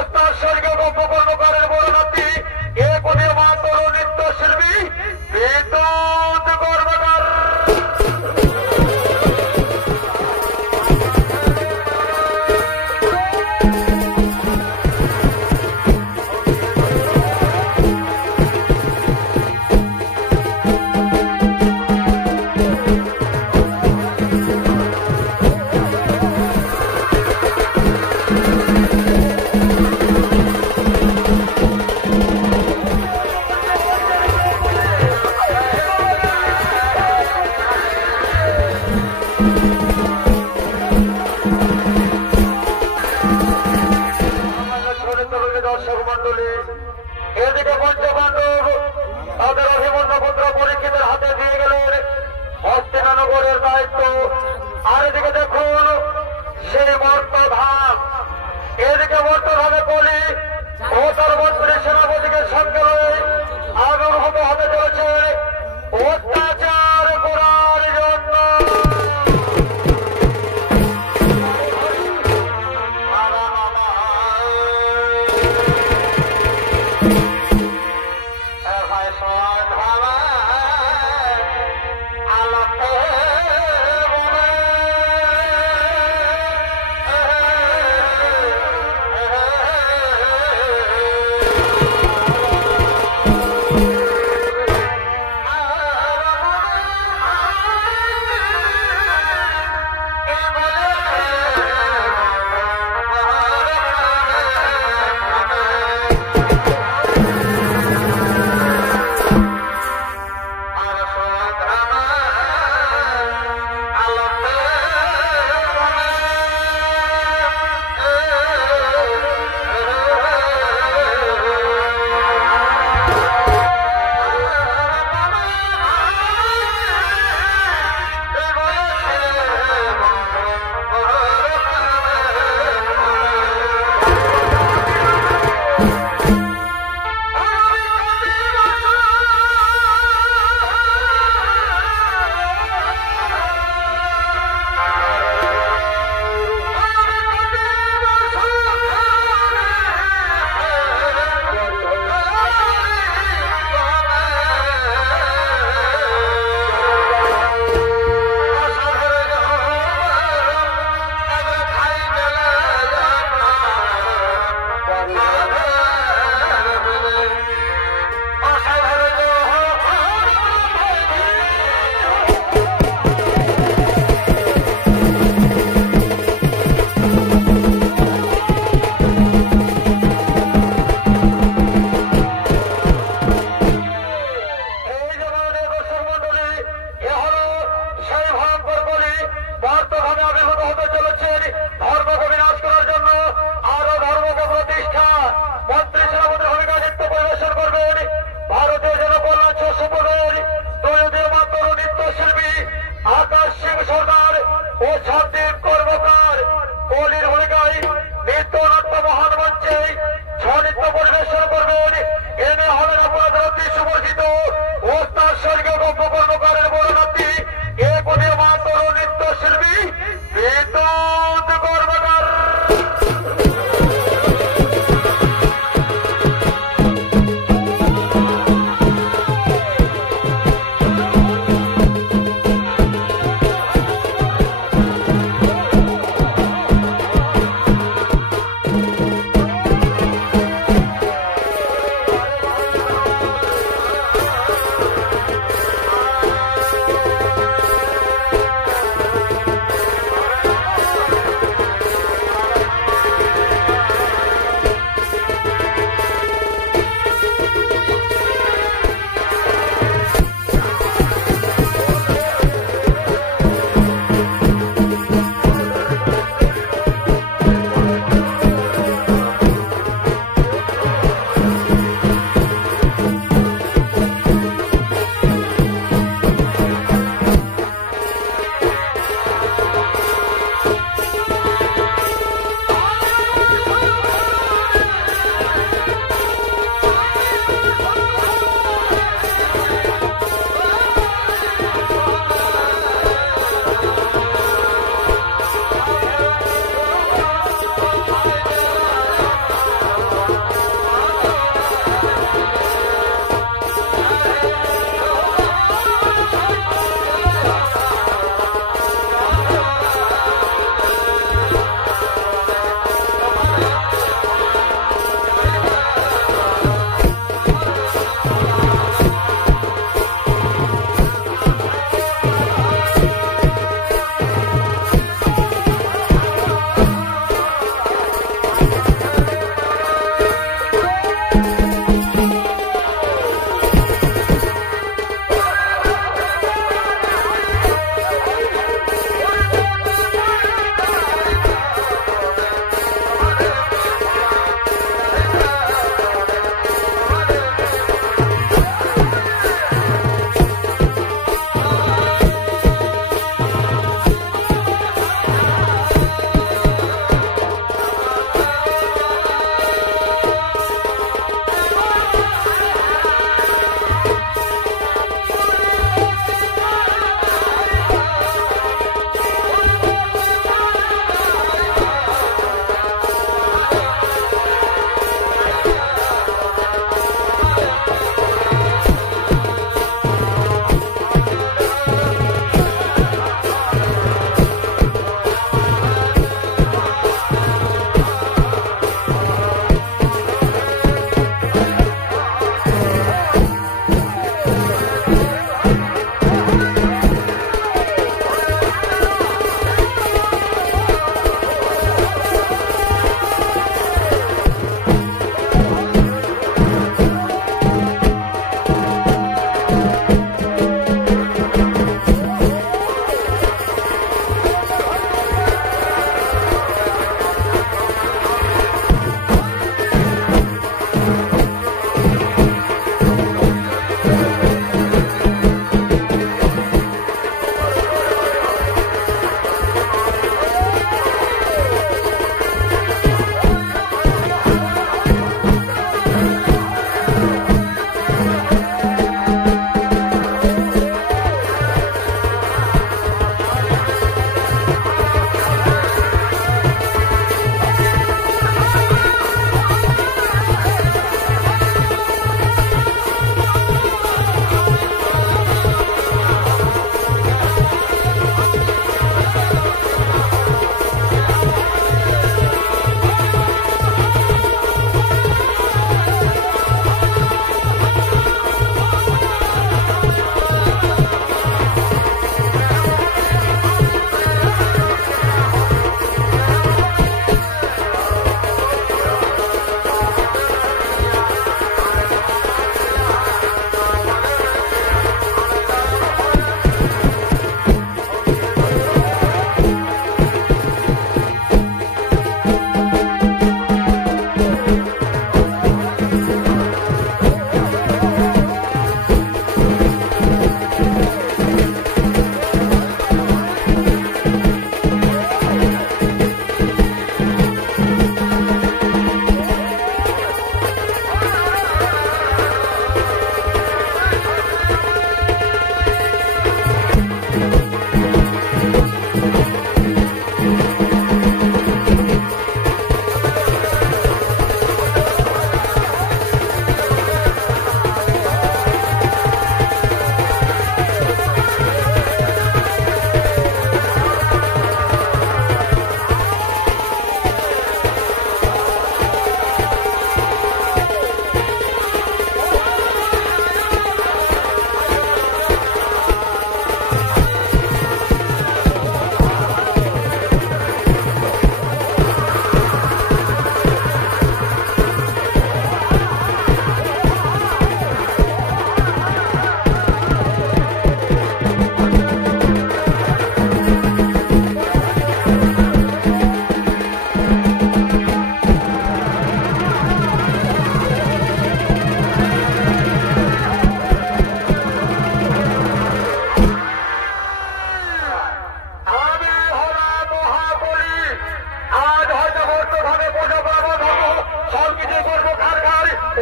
উপস্থান স্বর্গীয় কর্মকারের বড় নাতি এ কোনের মাতর নৃত্য শিল্পী বিদ্যুৎ কর্মকার। দর্শক মন্ডলী, এদিকে পঞ্চপাণ্ডব তাদের অভিমন্যু পুত্র পরীক্ষিতের হাতে দিয়ে গেলেন হস্তিনানগরের দায়িত্ব। আর এদিকে দেখুন সেই মর্তধাম, এদিকে মর্তধামে বলি ও তার মন্ত্রী সেনাপতিকে সঙ্গে রয়ে আবির্ভূত হতে চলেছে অত্যাচার করার জন্য।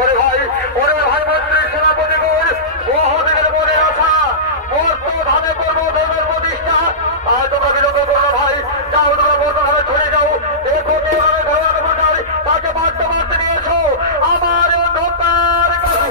ওরে ভাই মন্ত্রী সেনাপতিগণ বহুদিনের মনে আসা বর্তমানে করবো ধর্মের প্রতিষ্ঠা। আর তোমরা বিলম্ব করো ভাই, যাও তোমরা বর্তমানে ছড়ে যাও। দেখো কেভাবে ধর্মের প্রচার তাকে বাড়তে নিয়েছো আমার অন্ধকার কাছে।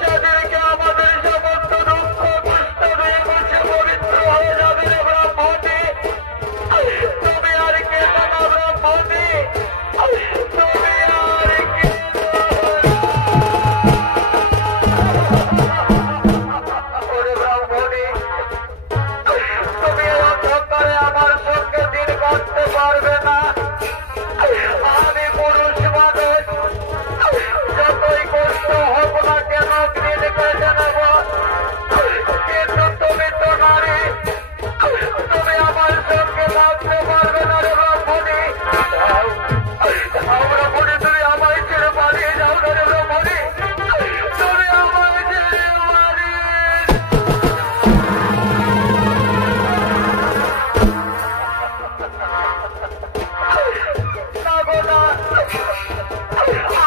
সেদিনকে আমাদের সমস্ত দুঃখ কুষ্ঠ ধুয়ে মুছে পবিত্র হয়ে ব্রাহ্মণী, তুমি এই অন্ধকারে আমার সঙ্গে দিন কাটতে পারবে না। আমি পুরুষ মানুষ, যতই কষ্ট হোক না কেন দিন কেটে নেব, কিন্তু তুমি তো নারী, তুমি আমার সঙ্গে থাকতে পারবে না রে ব্রাহ্মণী। ব্রাহ্মণী, তুমি আমায় ছেড়ে পালিয়ে যাও না রে ব্রাহ্মণী, তুমি আমায় ছেড়ে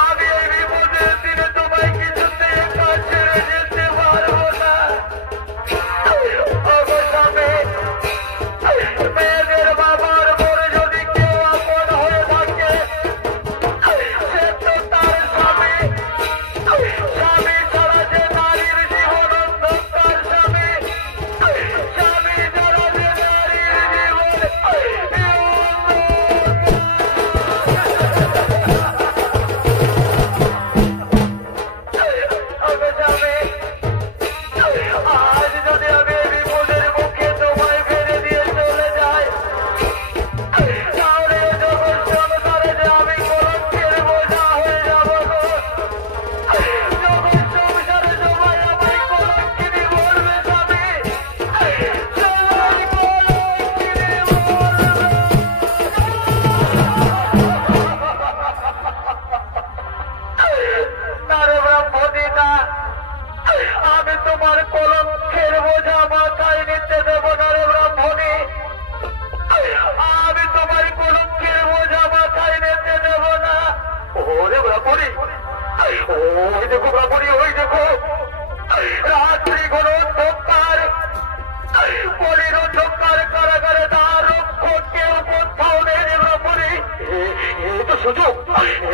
আমি এই বিপদের দিনে তোমায় কিছুতে একা ছেড়ে যেতে পারবো না। অবশ্যই মেয়েদের বাবার পরে যদি কেউ আপন হয়ে থাকে, সে তো তার স্বামী। স্বামী ছাড়া যে নারীর জীবন অন্ধকার, স্বামী স্বামী ছাড়া যে নারীর জীবন আজ যদি আমি এই বিপদের মুখে তোমায় ফেলে দিয়ে চলে যাই, তাহলে যখন সংসারে যে আমি কলঙ্কের বোঝা হয়ে যাব গো। যখন সংসারে সবাই আমায় কলঙ্কিনী বলবে, স্বামী সবাই কলঙ্কিনী বলবে। না রে ব্রাহ্মণী না, আমি তোমার কলঙ্কের বোঝা মাথায় নিতে দেব না রে ব্রাহ্মণী, আমি তোমার কলঙ্কের বোঝা মাথায় নিতে দেব না। ওরে ব্রাহ্মণী, ওই দেখো ব্রাহ্মণী, ওই দেখো রাত্রি কোন অন্ধকার, বলির অন্ধকার কারাগারে তার রক্ষক কেউ কোথাও নেই রে ব্রাহ্মণী। এই তো সুযোগ,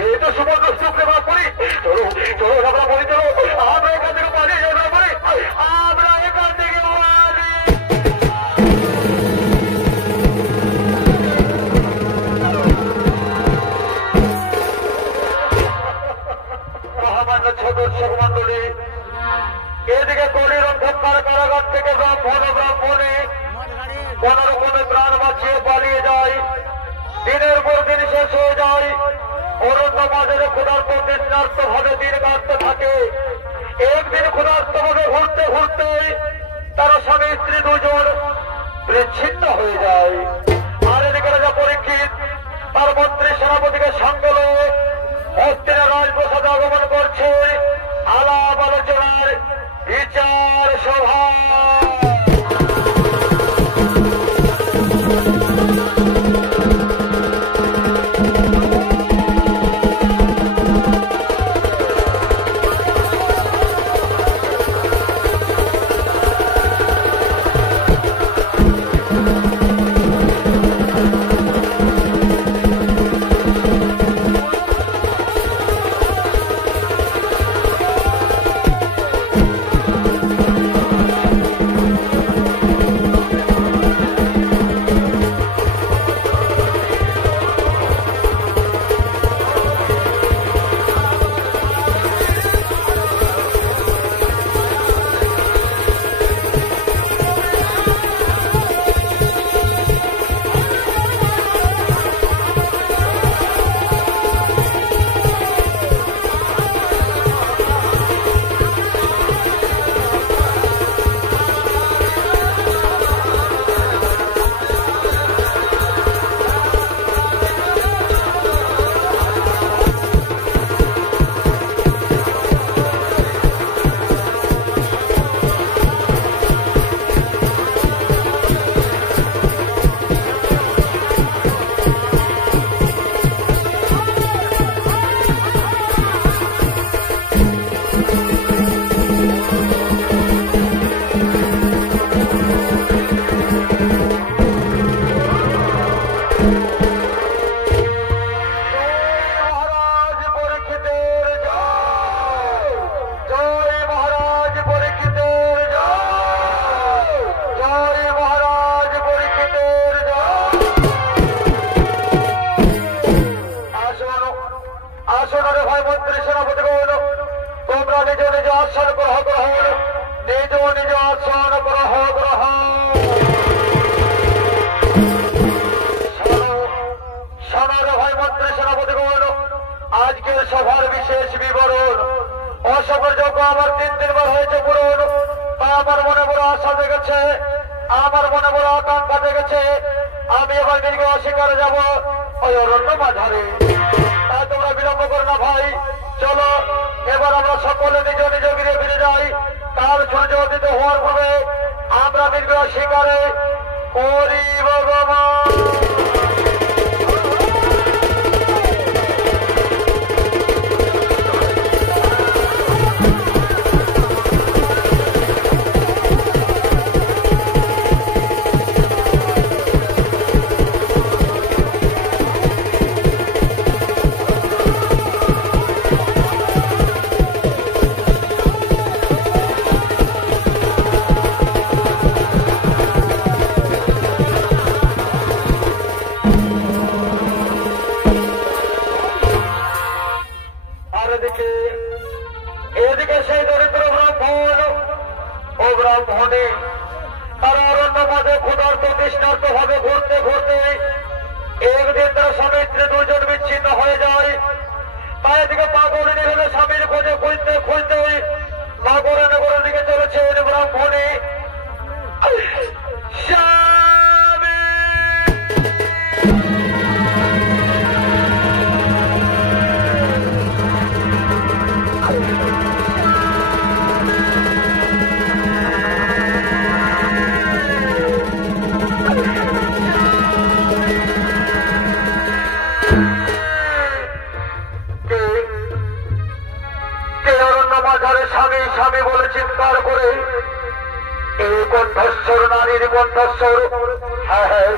এই তো সুবর্ণ সুযোগ রে ব্রাহ্মণী। চলো চলো না ব্রাহ্মণী, চলো আমরা এখান থেকে পালিয়ে যাই ব্রাহ্মণী, আমরা এখান থেকে মহামান্য ছোট মন্ডলী, এদিকে গলির অন্ধকার কারাগার থেকে ব্রাহ্মণ ও ব্রাহ্মণী কোন রকমে প্রাণ বাঁচিয়ে পালিয়ে যায়। দিনের পর দিন শেষ হয়ে যায়, অরণ্য বাজারে ক্ষুধার্ত তৃষ্ণার্ত ভাবে দিন কাটতে থাকে। একদিন ক্ষুধার্ত ভাবে ঘুরতে ঘুরতে তারা স্বামী স্ত্রী দুজন বিচ্ছিন্ন হয়ে যায়। আর এদিকে রাজা পরীক্ষিত তার মন্ত্রী সেনাপতিকে সঙ্গে লয়ে হস্তিনের রাজপ্রসাদে আগমন করছে আলাপ আলোচনার বিচার সভা। আজকের সভার বিশেষ বিবরণ অসফরযোগ্য আমার 3 বার হয়েছে পূরণ। তাই আমার মনে বড় আশা জেগেছে, আমার মনে বড় আকাঙ্ক্ষা জেগেছে, আমি এবার দীর্ঘ অস্বীকারে যাব ওই অরণ্য মাঝারে। তাই তোমরা বিলম্ব করো না ভাই, চলো এবার আমরা সকলে নিজ নিজ গিরে ফিরে যাই। কাল সূর্য উদিত হওয়ার পূর্বে আমরা দীর্ঘ অস্বীকারে করি ভগবান। এদিকে সেই দরিদ্র ব্রাহ্মণ ও ব্রাহ্মণী তারা অরণ্য মাঝে ক্ষুধার্ত তৃষ্ণার্ত ভাবে ঘুরতে ঘুরতে একদিন তারা স্বামী স্ত্রী দুজন বিচ্ছিন্ন হয়ে যায়। তাই এদিকে পাগলিনী ভেবে স্বামীর খোঁজে খুঁজতে খুঁজতে নগরে নগরের দিকে চলেছেন ব্রাহ্মণী। স্বামী স্বামী বলে চিৎকার করে এই কণ্ঠস্বর নারীর কণ্ঠস্বর। হ্যাঁ হ্যাঁ,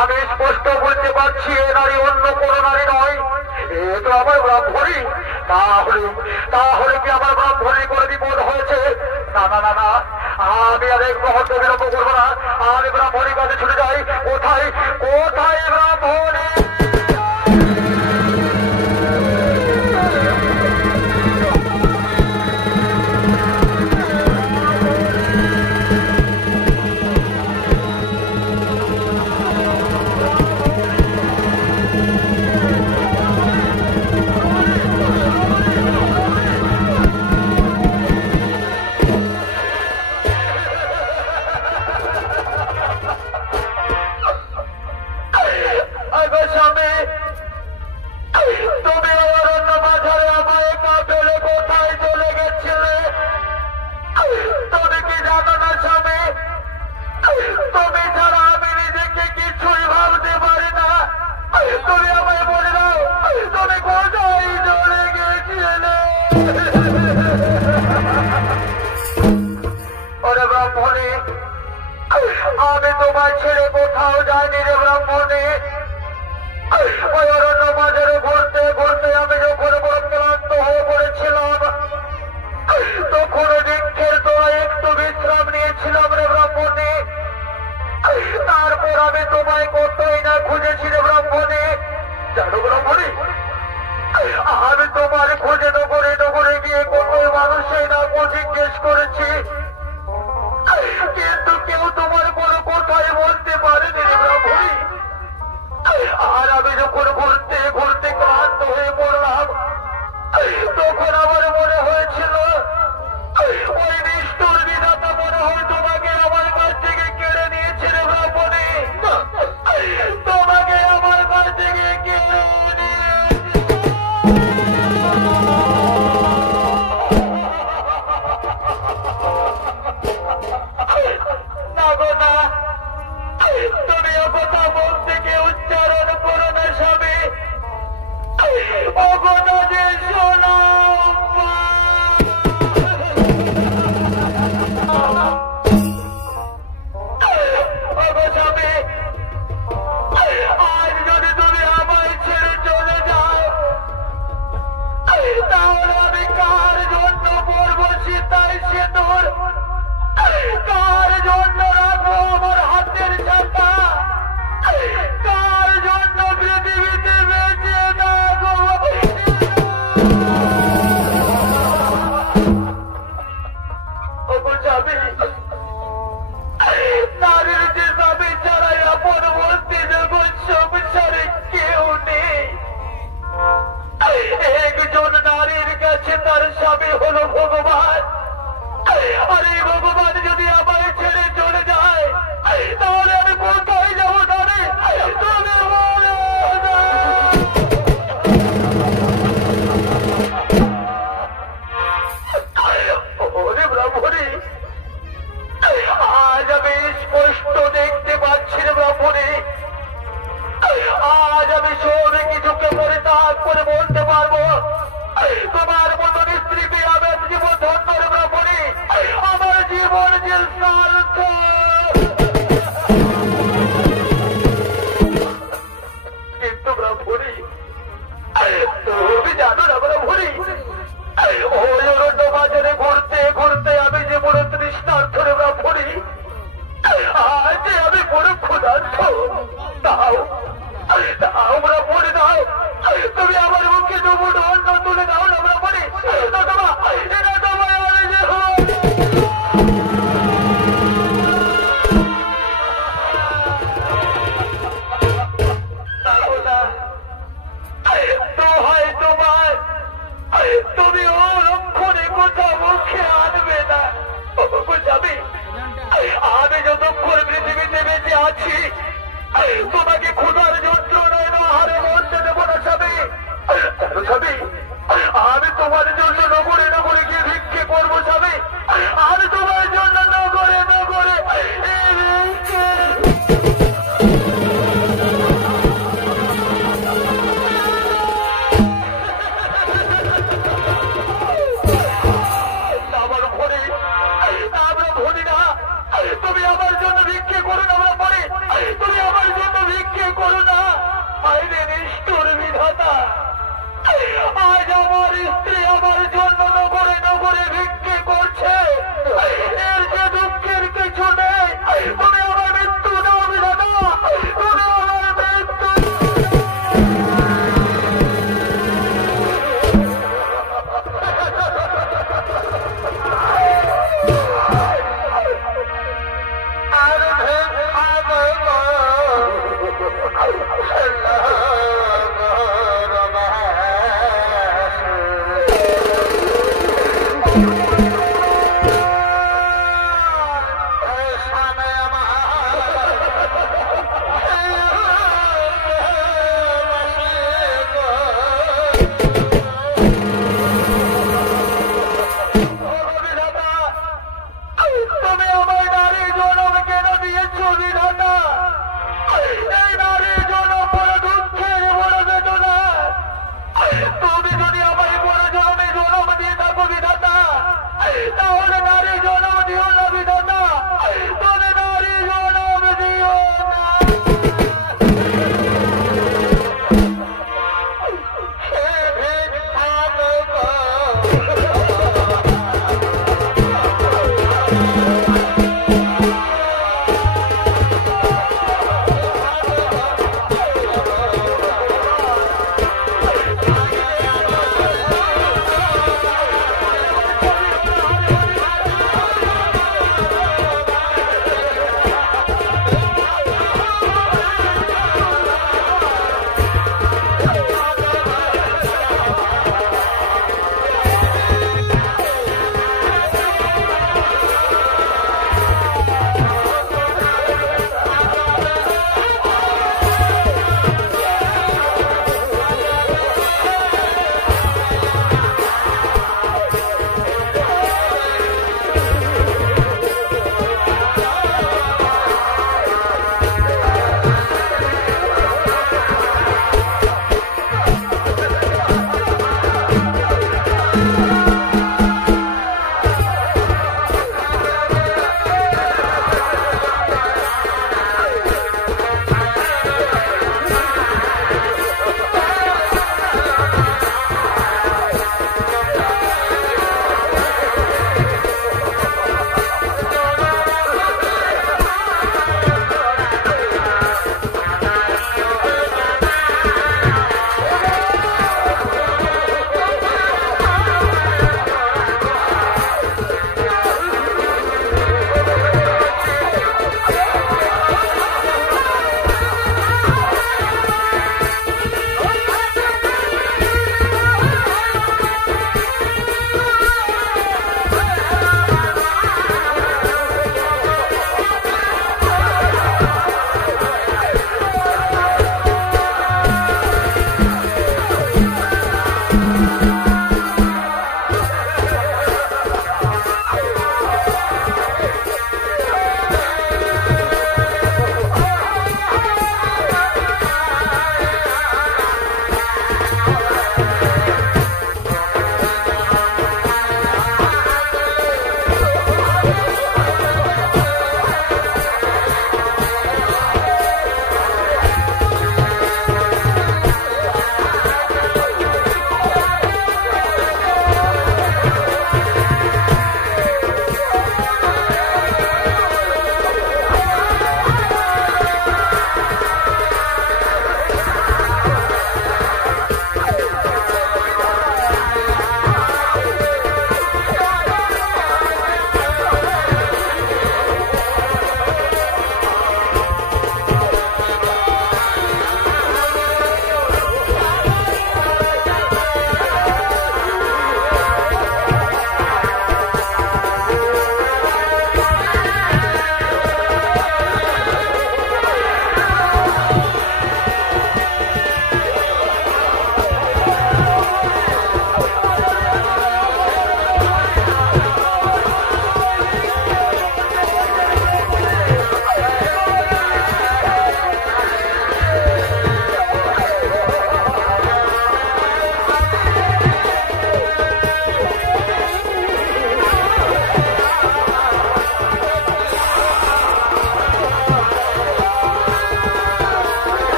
আমি স্পষ্ট বলতে পারছি এ নারী অন্য কোন নারী নয়, এ তো আমার ব্রাহ্মণী। তাহলে কি আমার ব্রাহ্মণী করে বিপদ হয়েছে? না না না না, আমি আর এক মুহূর্ত বিলম্ব করবো না, আমি ব্রাহ্মণীর কাছে ছুটে যাই। কোথায় কোথায় ব্রাহ্মণী? আমি তোমায় ছেড়ে কোথাও যাইনি রে ব্রাহ্মণী। ওই অরণ্য বাজারে ঘুরতে ঘুরতে আমি যখন বড় ক্লান্ত হয়ে পড়েছিলাম তখন বৃক্ষের তলায় একটু বিশ্রাম নিয়েছিলাম রে ব্রাহ্মণী। তারপর আমি তোমায় কতই না খুঁজেছি রে ব্রাহ্মণী। জানো ব্রাহ্মণী, আমি তোমার খোঁজে নগরে নগরে গিয়ে কতই মানুষের নাম জিজ্ঞেস করেছি, কিন্তু কেউ তোমার কোনো কথাই বলতে পারেনি রে ব্রাহ্মণী। আর আমি যখন ঘুরতে ঘুরতে ক্লান্ত হয়ে পড়লাম তখন আমার মনে হয়েছিল ওই নিষ্ঠুর বিধাতা মনে হয় তোমাকে আমার কাছ থেকে কেড়ে নিয়েছে রে ব্রাহ্মণী। তোমাকে আমার কাছ থেকে কেড়ে নিয়েছে। আছে তার স্বামী হলো ভগবান। আর এই ভগবান যদি আমায় ছেড়ে চলে যায় তাহলে আমি কোথায় যাবো জানি? তুমি বলো না। ওরে ব্রাহ্মণী, আজ আমি স্পষ্ট দেখতে পাচ্ছি রে ব্রাহ্মণী, আজ আমি সব কিছুকে পরিত্যাগ করে বলতে পারবো তোমার মতো স্ত্রী পেয়ে আমার জীবন ধন্য রে ব্রাহ্মণী, আমার জীবন যে সার্থক। কিন্তু ব্রাহ্মণী, তুমি জানো না ব্রাহ্মণী, ওই অরণ্য বাজারে ঘুরতে ঘুরতে আমি যে বড় তৃষ্ণার্থ রে ব্রাহ্মণী, আজ আমি বড় ক্ষুধার্থ। তাও তাও ব্রাহ্মণী দাও, তুমি আমার মুখে দুমুঠো অন্ন তুলে দাও না ব্রাহ্মণী, নতুবা আমি যে দোহাই তোমার, তুমি ও লক্ষণে কোথাও মুখে আনবে না। বুঝাবি আমি যতক্ষণ পৃথিবীতে বেঁচে আছি তোমাকে ক্ষুধার যন্ত্রণায় না হারে মরতে দেবো না স্বামী। স্বামী, আমি তোমার জন্য নগরে নগরে গিয়ে ভিক্ষে করবো স্বামী, আমি তোমার জন্য নগরে নগরে তুমি আমার জন্য ভিক্ষে করো না ব্রাহ্মণী, তুমি আমার জন্য ভিক্ষে করো না। আইরে নিষ্ঠুর বিধাতা, আজ আমার স্ত্রী আমার জন্য নগরে নগরে ভিক্ষে করছে, এর যে দুঃখের কিছু নেই। তুমি আমার মৃত্যু দাও বিধাতা, তুমি আমার মৃত্যু।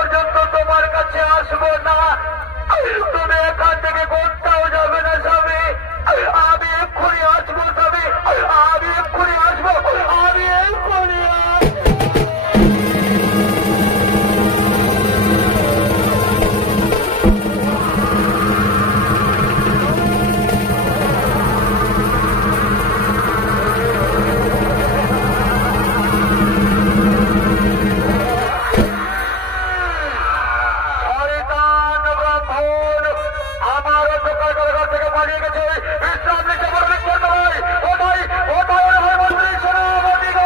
পর্যন্ত তোমার কাছে আসবো না। তুমি এখান থেকে কোথাও যাবে না স্বামী। আমি এক্ষুনি আসবো স্বামী, আমি এক্ষুনি আসবো, আমি এক্ষুনি বিশ্রাম নিতে পারবে। ও ভাই, ও ভাই, ও ভাই, মন্ত্রী সেনাপতিগণ।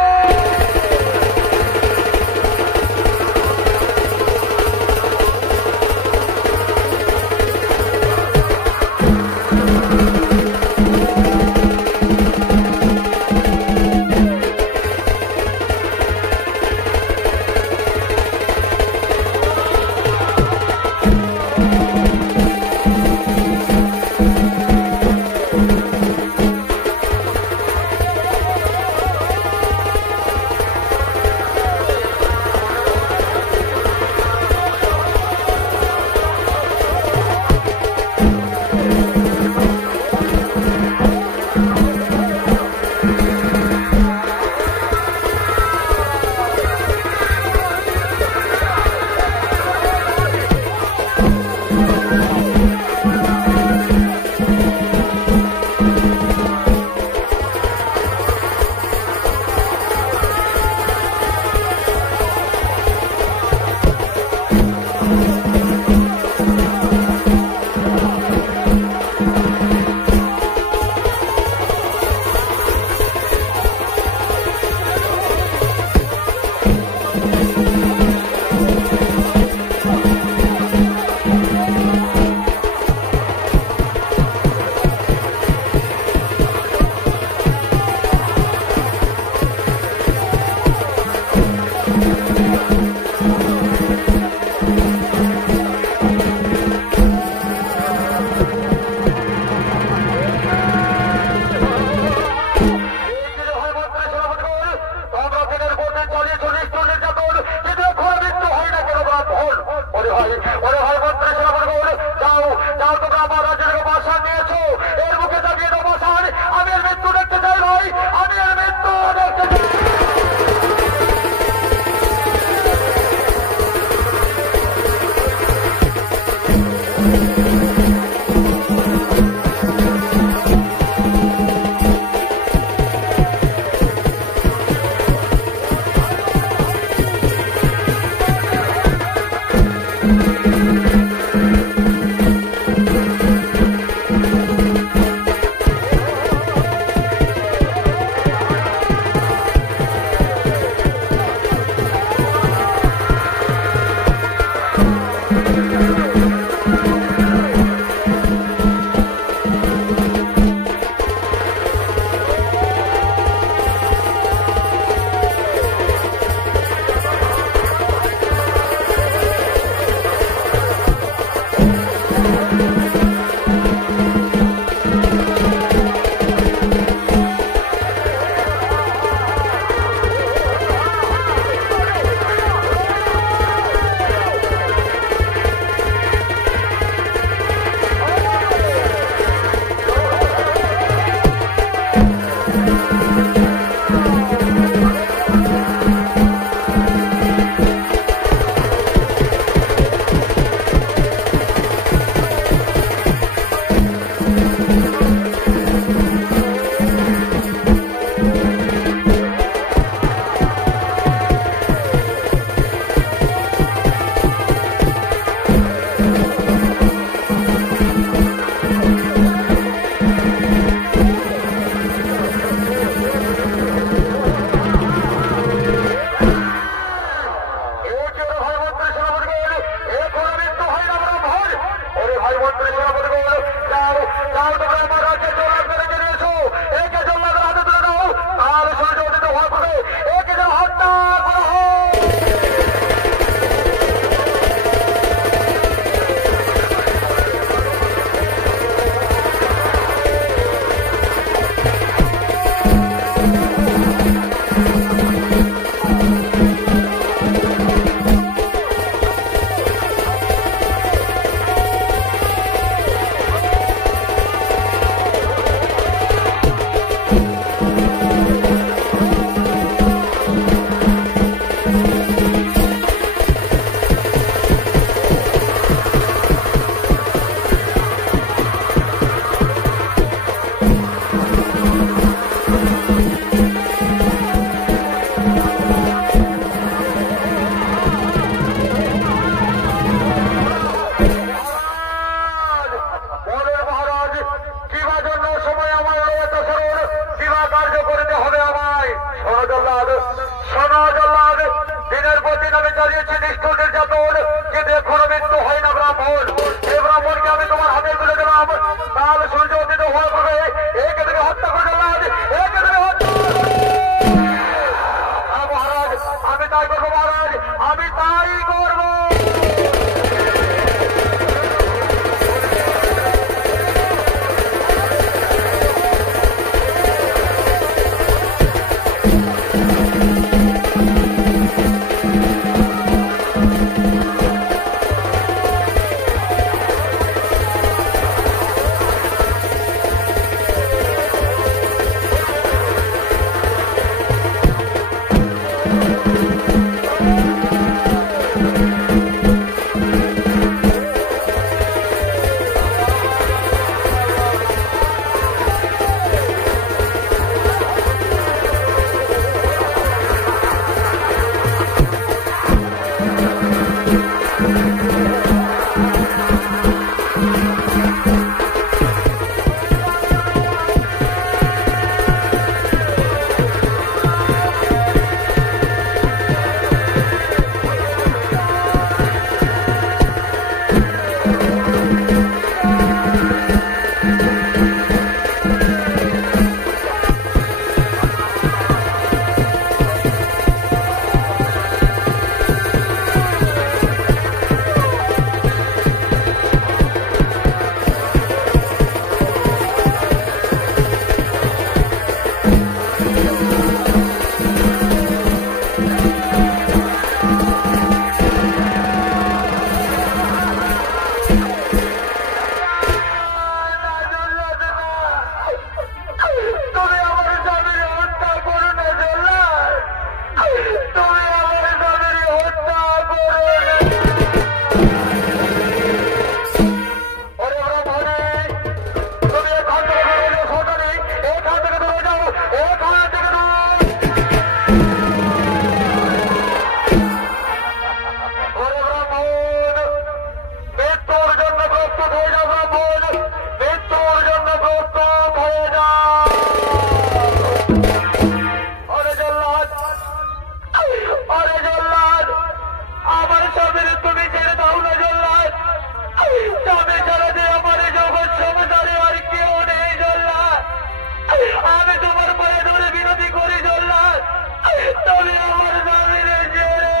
আমি তোমার পায়ে ধরে বিনতি করি জল্লাদ, তবে আমার স্বামীরে ছেড়ে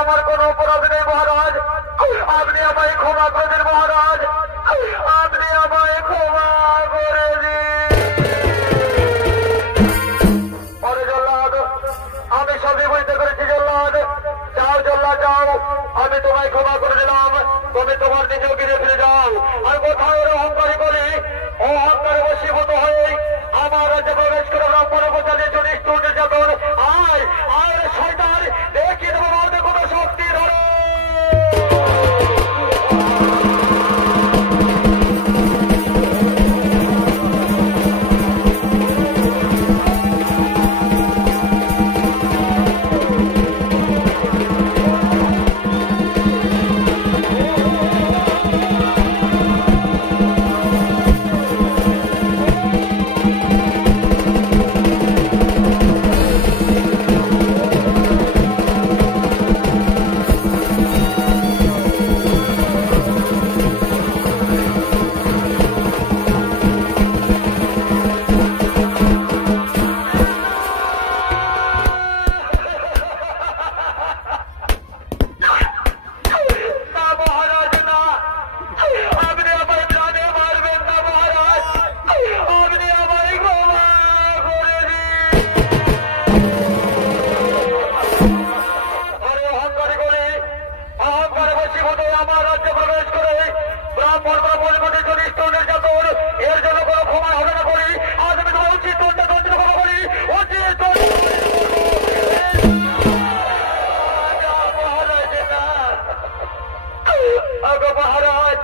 আমার কোনো অপরাধ নেই মহারাজ, আপনি আমায় ক্ষমা করে দিন মহারাজ, আপনি আমায় ক্ষমা করে দিন। পরে জল্লাদ, আমি সবই বুঝতে পেরেছি জল্লাদ, যাও জল্লাদ যাও, আমি তোমায় ক্ষমা করে দিলাম, তুমি তোমার নিজেও গিরে ফিরে যাও। আর কোথায় ওরা অহংকারী বলে অহংকারে বশীভূত হয়ে আমার রাজ্যে প্রবেশ করে ব্রাহ্মণ চালিয়েছে নিষ্ঠুর নির্যাতন। আয় আয় শয়তান, দেখিয়ে দেবো আমাদের কোনো শক্তি ধরো। মহারাজ,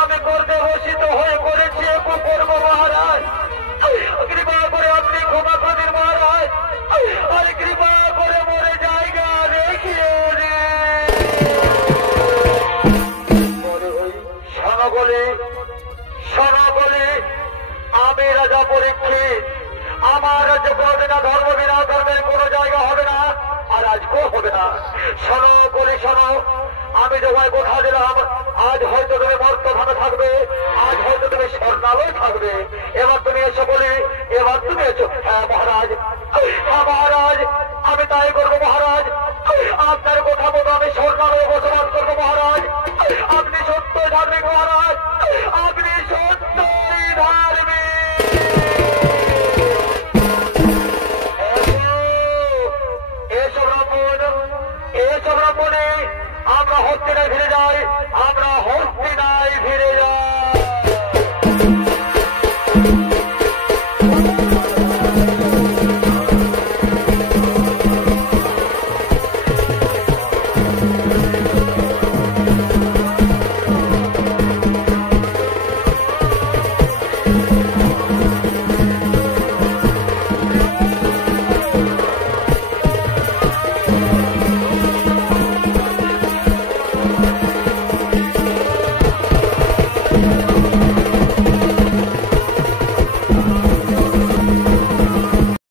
আমি করতে বসিত হয়ে করেছি করবো মহারাজ, কৃপা করে আপনি ক্ষমা করে দিন মহারাজ, আর কৃপা করে মরে জায়গা দেখিয়ে শোনগলি শোনগলি, আমি রাজা পরীক্ষিত, আমার রাজ্যে কোনদিন ধর্ম বিনা ধর্মের কোন জায়গা হবে না, আর আজকেও হবে না। শোনো বলি শোনো, আমি তোমায় কথা দিলাম, আজ হয়তো তুমি মর্তধামে থাকবে, আজ হয়তো তুমি স্বর্ণালয় থাকবে, এবার তুমি এসো বলি, এবার তুমি এসো। হ্যাঁ মহারাজ, হ্যাঁ মহারাজ, আমি তাই করবো মহারাজ, আপনার কথা মতো আমি স্বর্ণালয়ে বসবাস করবো মহারাজ, আপনি সত্যই ধার্মিক মহারাজ, আপনি সত্যই ধার্মিক। এসব ব্রাহ্মণ, এসব ব্রাহ্মণে আমরা হস্তিনায় ফিরে যাই, আমরা হস্তিনায় ফিরে